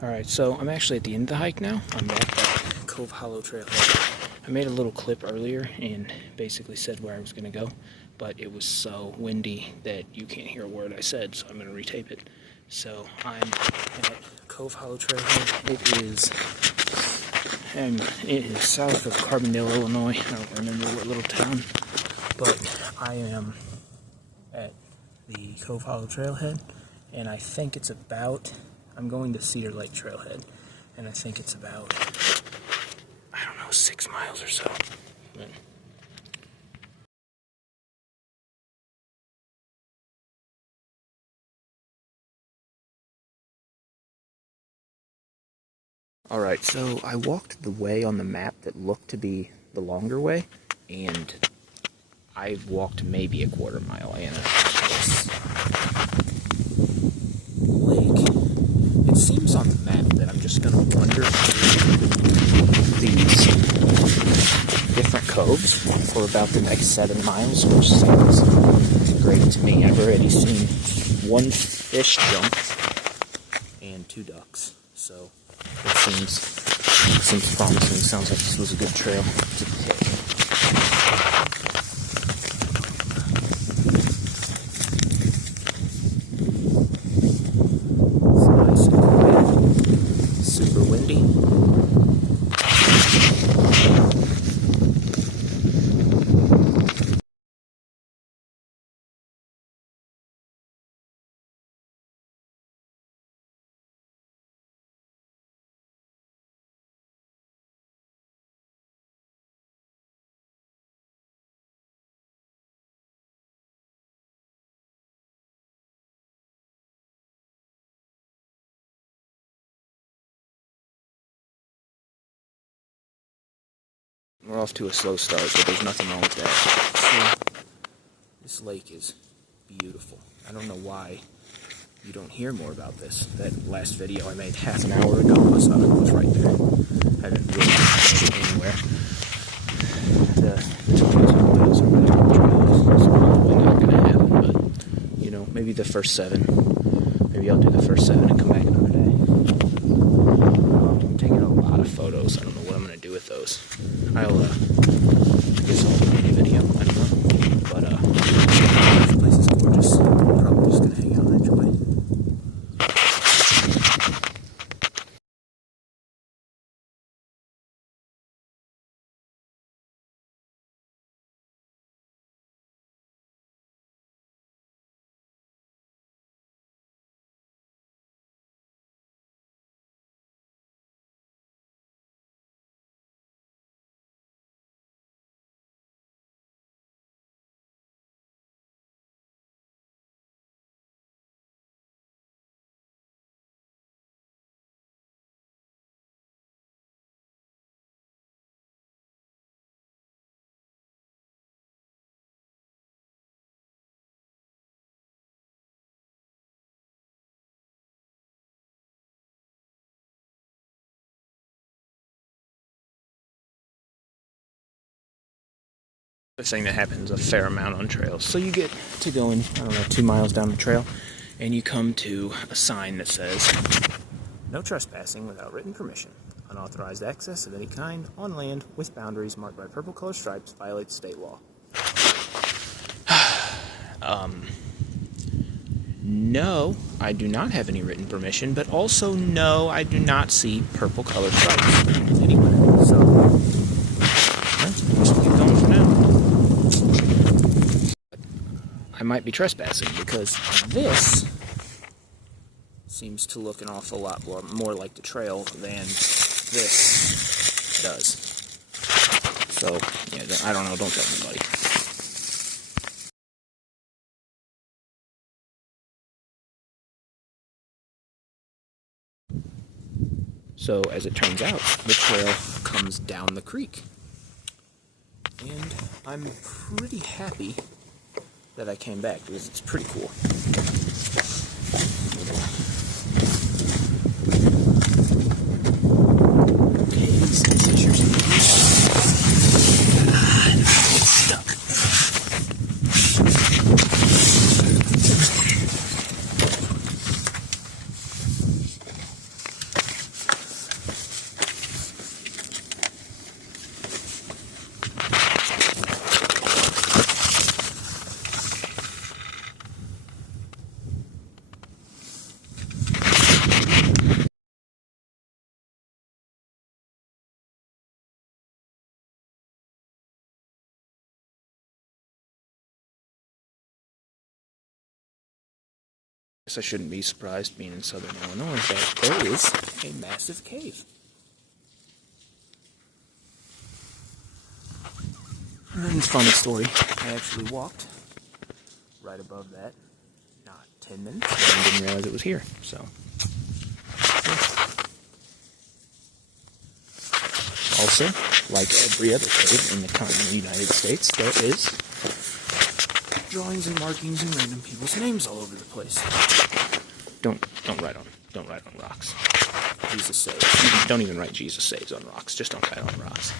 Alright, so I'm actually at the end of the hike now. I'm at the Cove Hollow Trailhead. I made a little clip earlier and basically said where I was going to go, but it was so windy that you can't hear a word I said, so I'm going to retape it. So I'm at Cove Hollow Trailhead. It is south of Carbondale, Illinois. I don't remember what little town, but I am at the Cove Hollow Trailhead, and I think it's about... I'm going to Cedar Lake Trailhead, and I think it's about, 6 miles or so. Alright, so I walked the way on the map that looked to be the longer way, and I walked maybe a quarter mile, and this lake. It seems on the map that I'm just going to wander through these different coves for about the next 7 miles, which sounds great to me. I've already seen 1 fish jump and 2 ducks, so it seems promising. Sounds like this was a good trail to take. Super windy. We're off to a slow start, but there's nothing wrong with that. So, this lake is beautiful. I don't know why you don't hear more about this. That last video I made half an hour ago was right there. I didn't really made it anywhere. The tutorials on those are better than the trails. It's probably not going to happen, but, maybe the first 7. Maybe I'll do the first 7 and come back another day. I'm taking a lot of photos. I don't know what I'm going to do with those. I guess I'll do any video, I don't know, but, this place is gorgeous. I'm probably just gonna hang out and enjoy. The thing that happens a fair amount on trails. So you get to going, 2 miles down the trail, and you come to a sign that says, "No trespassing without written permission. Unauthorized access of any kind on land with boundaries marked by purple colored stripes violates state law." No, I do not have any written permission, but also no, I do not see purple colored stripes anywhere. So, let's just keep going for now. I might be trespassing because this seems to look an awful lot more like the trail than this does. So, yeah, I don't know, don't tell anybody. So, as it turns out, the trail comes down the creek. And I'm pretty happy that I came back because it's pretty cool. Okay, these pictures it's stuck. guess I shouldn't be surprised being in southern Illinois that there is a massive cave. And then, funny story, I actually walked right above that, not 10 minutes, and I didn't realize it was here, so. Also, like every other cave in the continental United States, there is drawings and markings and random people's names all over the place. Don't write on rocks. Jesus saves. Don't even write Jesus saves on rocks. Just don't write on rocks.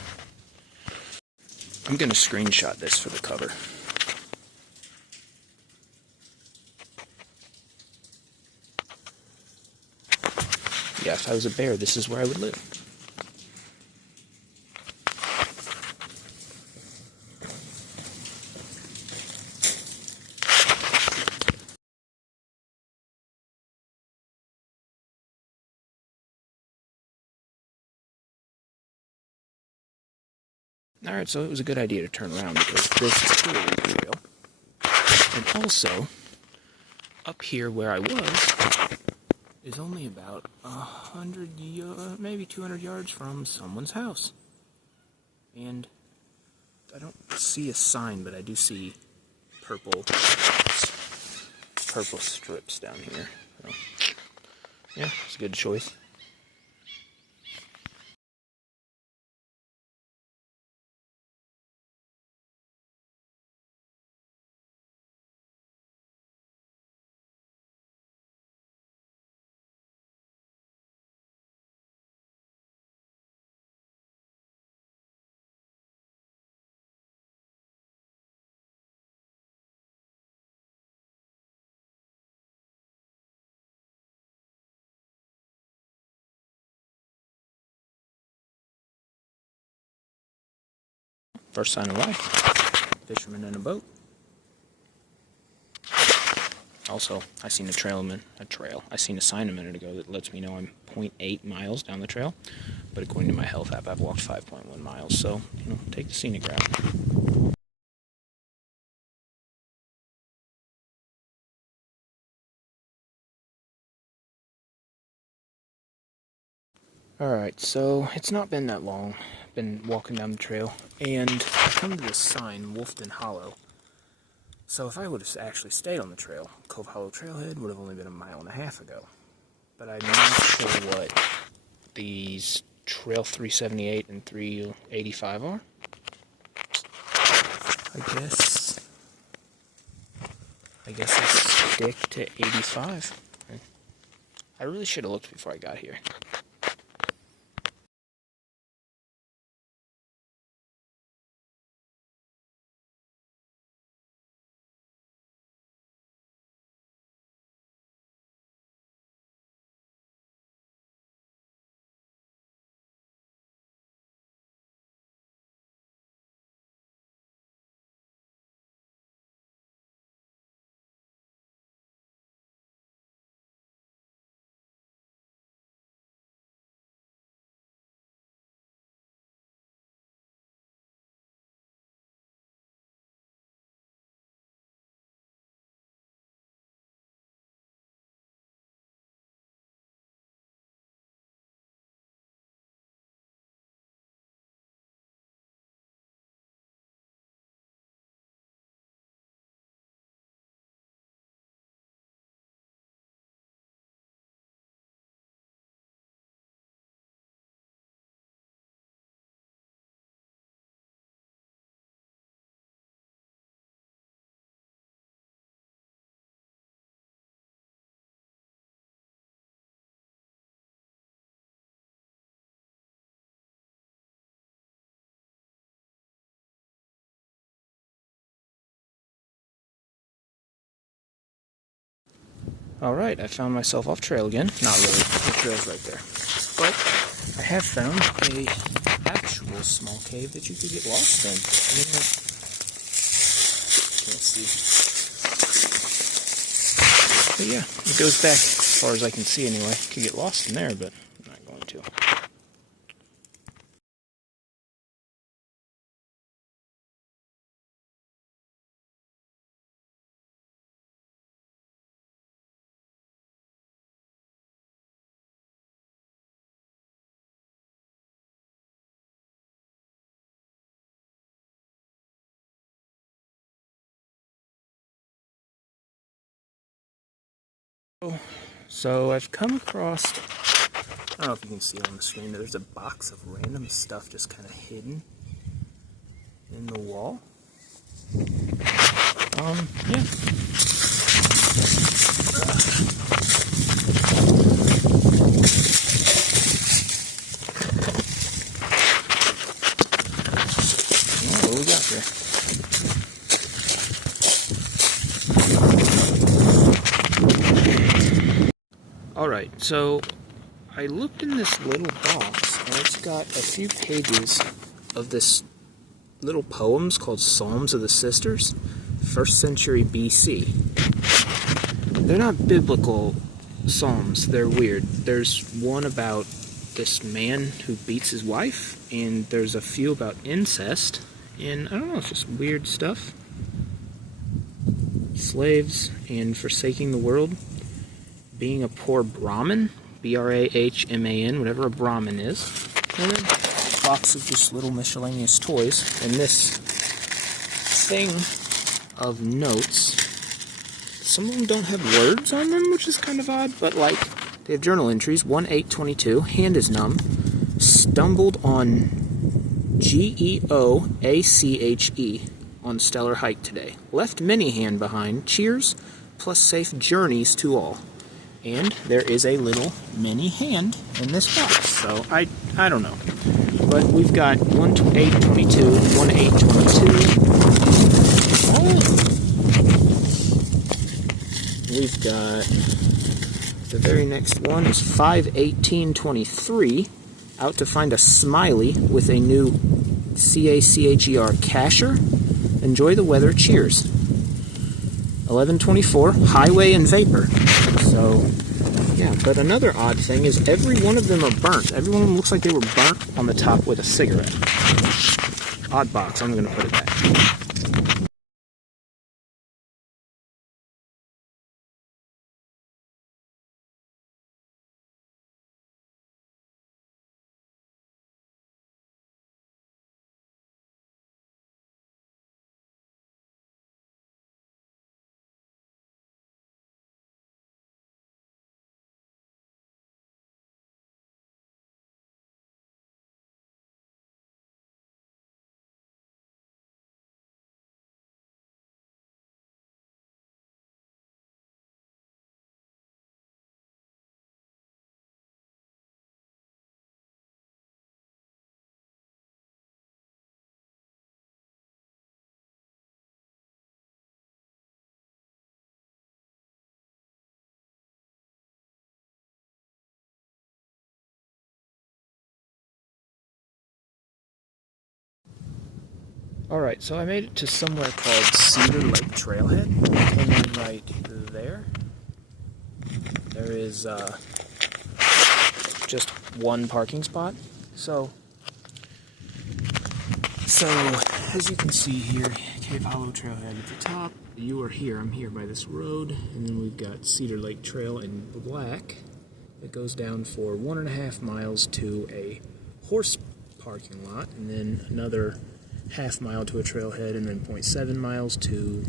I'm gonna screenshot this for the cover. Yeah, if I was a bear, this is where I would live. Alright, so it was a good idea to turn around because this is clearly the trail. And also, up here where I was, is only about 100, maybe 200 yards from someone's house. And I don't see a sign, but I do see purple strips down here. So, yeah, it's a good choice. First sign of life. Fisherman in a boat. Also, I seen I seen a sign a minute ago that lets me know I'm 0.8 miles down the trail, but according to my health app, I've walked 5.1 miles, so, take the scenic route. Alright, so it's not been that long. I've been walking down the trail, and I come to this sign, Wolfton Hollow. So if I would have actually stayed on the trail, Cove Hollow Trailhead would have only been a mile and a half ago. But I'm not sure what these Trail 378 and 385 are. I guess I stick to 85. I really should have looked before I got here. Alright, I found myself off trail again. Not really, the trail's right there. But I have found a actual small cave that you could get lost in. Can't see. But yeah, it goes back as far as I can see anyway. Could get lost in there, but I'm not going to. So I've come across, I don't know if you can see on the screen, there's a box of random stuff just kind of hidden in the wall. Yeah. What do we got here? Alright, so I looked in this little box, and it's got a few pages of this little poems called Psalms of the Sisters, 1st century BC. They're not biblical psalms, they're weird. There's one about this man who beats his wife, and there's a few about incest, and I don't know, it's just weird stuff. Slaves and forsaking the world. Being a poor Brahmin, B-R-A-H-M-A-N, whatever a Brahmin is. And then a box of just little miscellaneous toys. And this thing of notes, some of them don't have words on them, which is kind of odd, but like, they have journal entries. 1/8/22, hand is numb, stumbled on Geoache on stellar hike today. Left mini hand behind, cheers, plus safe journeys to all. And there is a little mini hand in this box, so I don't know. But we've got 1/8/22, 1/8/22. We've got the very next one is 5/18/23. Out to find a smiley with a new CACHER casher. Enjoy the weather. Cheers. 11/24. Highway and vapor. So, yeah, but another odd thing is every one of them are burnt. Every one of them looks like they were burnt on the top with a cigarette. Odd box. I'm going to put it back. Alright, so I made it to somewhere called Cedar Lake Trailhead. And right there, there is just one parking spot. So as you can see here, Cave Hollow Trailhead at the top. You are here, I'm here by this road. And then we've got Cedar Lake Trail in black. It goes down for 1.5 miles to a horse parking lot. And then another half mile to a trailhead, and then 0.7 miles to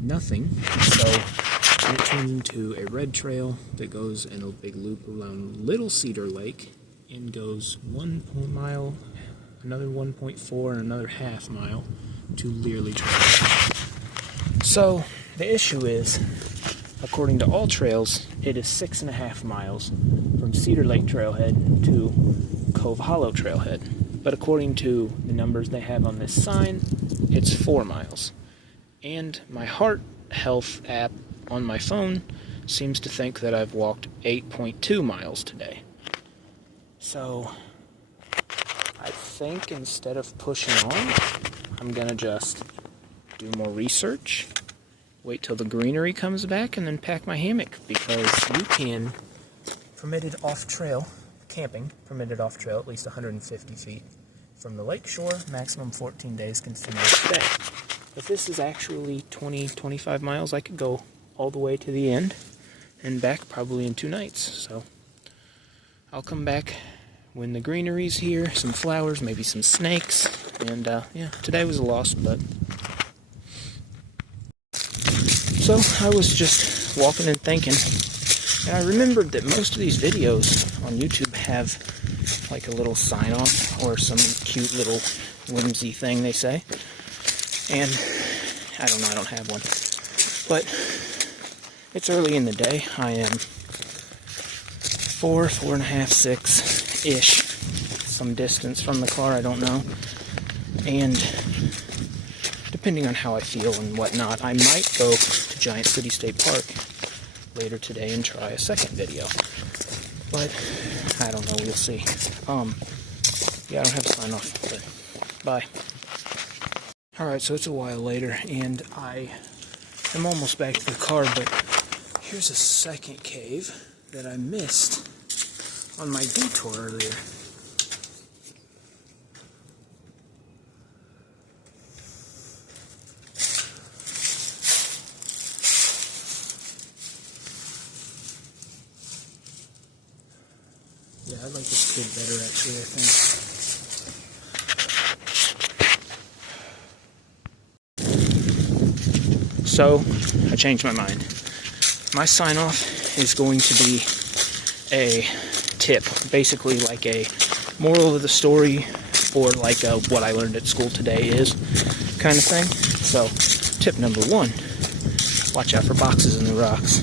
nothing. So it turns into a red trail that goes in a big loop around Little Cedar Lake and goes 1 mile, another 1.4, and another half mile to Learley Trail. So the issue is, according to all trails, it is 6.5 miles from Cedar Lake Trailhead to Cove Hollow Trailhead. But according to the numbers they have on this sign, it's 4 miles. And my heart health app on my phone seems to think that I've walked 8.2 miles today. So I think instead of pushing on, I'm gonna just do more research, wait till the greenery comes back, and then pack my hammock, because you can, permitted off-trail, camping, permitted off-trail at least 150 feet from the lake shore, maximum 14 days, continuous stay. If this is actually 20-25 miles, I could go all the way to the end and back probably in 2 nights. So I'll come back when the greenery's here, some flowers, maybe some snakes, and yeah, today was a loss, but... So I was just walking and thinking, and I remembered that most of these videos on YouTube have like a little sign-off or some cute little whimsy thing they say. And I don't know, I don't have one. But it's early in the day. I am 4.5, 6-ish, some distance from the car, I don't know. And depending on how I feel and whatnot, I might go to Giant City State Park later today and try a second video. But I don't know, we'll see. Yeah, I don't have a sign off, but bye. Alright, so it's a while later, and I am almost back to the car, but here's a second cave that I missed on my detour earlier. Yeah, I like this kid better, actually, I think. So, I changed my mind. My sign-off is going to be a tip, basically like a moral of the story, or like a what I learned at school today is kind of thing. So, tip number 1, watch out for boxes in the rocks.